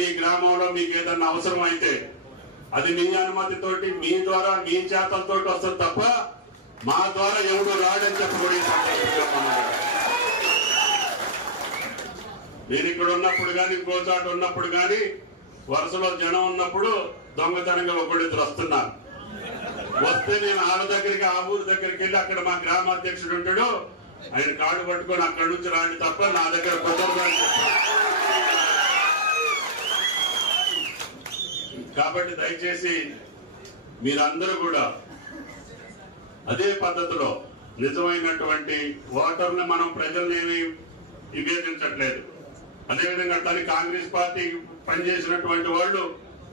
మీ గ్రామంలో మీకు ఏదన్నా అవసరం అయితే అది మీ అనుమతితోటి మీ ద్వారా మీ చేతలతో వస్తుంది తప్ప మా ద్వారా ఎవడు రాడని చెప్పబడి నేను ఇక్కడ ఉన్నప్పుడు కానీ ఇంకో చోట ఉన్నప్పుడు కానీ వరుసలో జనం ఉన్నప్పుడు దొంగతనంగా ఒకళ్ళిద్దరు వస్తున్నారు. వస్తే నేను ఆడ దగ్గరికి ఆ ఊరు దగ్గరికి వెళ్ళి అక్కడ మా గ్రామాధ్యక్షుడు ఉంటాడు, ఆయన కాడు పట్టుకొని అక్కడి నుంచి రాండి తప్ప నా దగ్గర కుదరదు అని చెప్పారు. కాబట్టి దయచేసి మీరందరూ కూడా అదే పద్ధతిలో నిజమైనటువంటి ఓటర్ని మనం ప్రజల్ని విభేదించట్లేదు. అదేవిధంగా తను కాంగ్రెస్ పార్టీ పనిచేసినటువంటి వాళ్ళు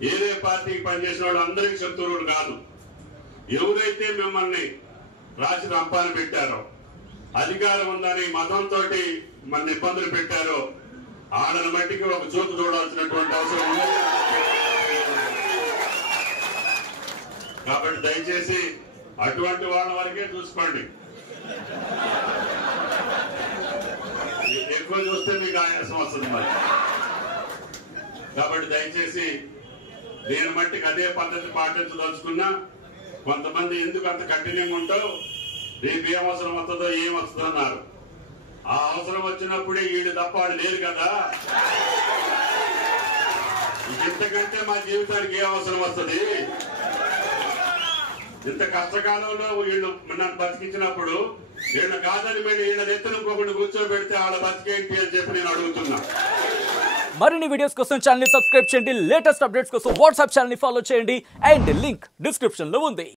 ఏదే పార్టీకి పనిచేసిన వాళ్ళు అందరికీ శత్రువులు కాదు. ఎవరైతే మిమ్మల్ని రాసి రంపాన పెట్టారో, అధికారం ఉందని మతంతో మన ఇబ్బందులు పెట్టారో ఆడని మట్టికి ఒక చూపు చూడాల్సినటువంటి అవసరం ఉంది. కాబట్టి దయచేసి అటువంటి వాళ్ళ వరకే చూసుకోండి. ఎక్కువ చూస్తే మీకు ఆయాసం వస్తుంది మరి. కాబట్టి దయచేసి నేను మట్టికి అదే పద్ధతి పాటించదలుచుకున్నా. కొంతమంది ఎందుకు అంత కఠినంగా ఉంటావు, రేపు ఏం అవసరం వస్తుందో ఏం వస్తుందో అన్నారు. ఆ అవసరం వచ్చినప్పుడే వీళ్ళు తప్ప వాళ్ళు లేరు కదా. ఇంతకంటే మా జీవితానికి ఏ అవసరం వస్తుంది? ఇంత కష్టకాలంలో వీళ్ళు నన్ను బతికించినప్పుడు వీళ్ళు కాదని వీళ్ళ ఎత్తున ఇంకొకటి కూర్చోబెడితే వాళ్ళ బతికేంటి అని చెప్పి నేను అడుగుతున్నా. మరిన్ని వీడియోస్ కోసం ఛానల్ ని సబ్స్క్రైబ్ చేయండి. లేటెస్ట్ అప్డేట్స్ కోసం వాట్సాప్ ఛానల్ ని ఫాలో చేయండి. అండ్ లింక్ డిస్క్రిప్షన్ లో ఉంది.